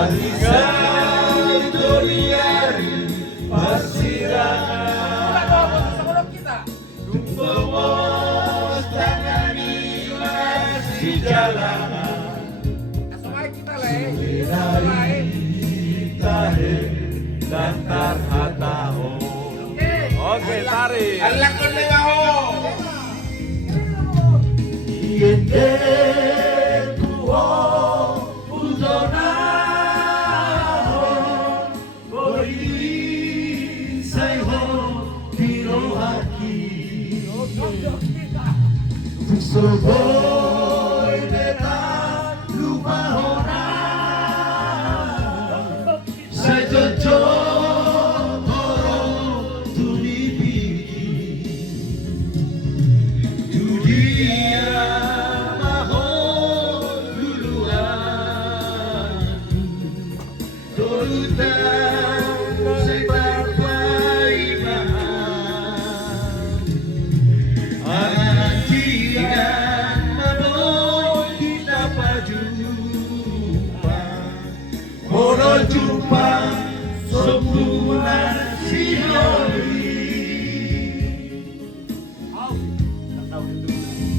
Alisai doliari persirangan Tumpos tangani masih jalanan Sulinari tahe dan tarhataho. Oke, tarik. Allah kon lewaho. Yende tuho uzona ho Bori saiho tirohaki Soboy neta lumahona Sajojo toro tulipiki Dunia maho luluan Tolutan sebagai bahan Antian maboy kita pajumpa Mono jumpa sempurna siho